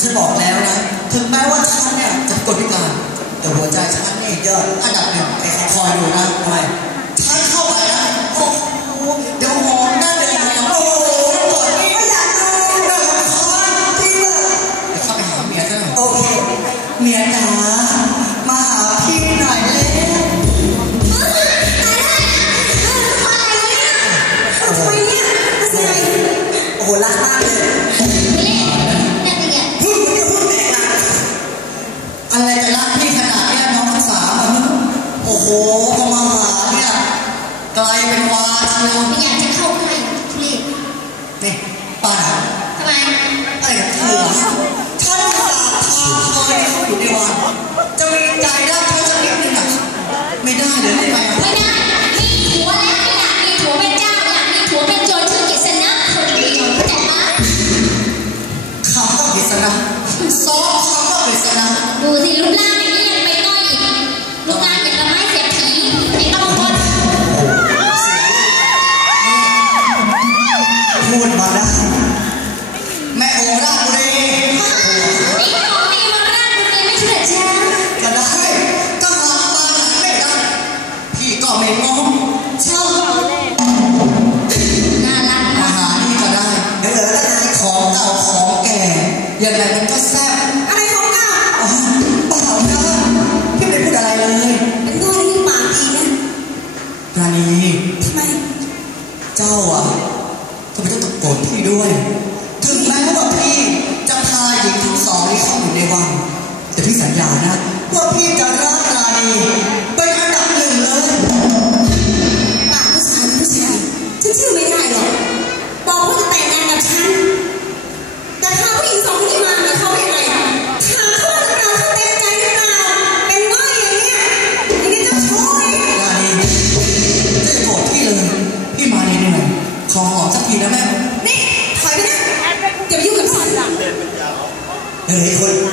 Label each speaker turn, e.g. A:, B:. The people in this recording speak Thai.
A: ฉันบอกแล้วนะ ถึงแม้ว่าฉันเนี่ยจะกดพิการ แต่หัวใจฉันเนี่เยอะอันดับหนึ่งไอ้คอยอยู่นะ เป็นวาเชียวนี่ป้าอะไรกับเธอฉันสาพาเธอเนี่ยเขาอยู่ในวังจะมีใจรักเธอสักนิดนึงอะไม่ได้เลยได้ไหมอะคำว่าปริศนาสองคำว่าปริศนา
B: ดูสิรูปร่างอย่างนี้ยั
A: แม่โอราชบุรี
B: นี่ของดีมาร่างคุณไม่เชื่อจ้า
A: ก็ได้ก็หามาไหนไม่ได้พี่ก็ไม่งงเช่า
B: น่ารัก
A: มามา
B: ก
A: หานี่ก็ได้เดี๋ยวเหลือแต่ของเก่าของแก่ยังไงมันก็แซ่บ
C: อะไรของเก่า
A: อ๋อเปล่านะพี่ไม่พูดอะไรเลย
C: เป็นน้อยนี่ปากดีนะ
A: ราณี
C: ทำไม
A: เจ้าอะทำไมต้องตะโกนพี่ด้วย นั้นว่าพี่จะพาหญิงทั้งสองนี้เข้าอยู่ในวัง แต่พี่สัญญานะ ว่าพี่จะรักราณี
C: ไป ถอย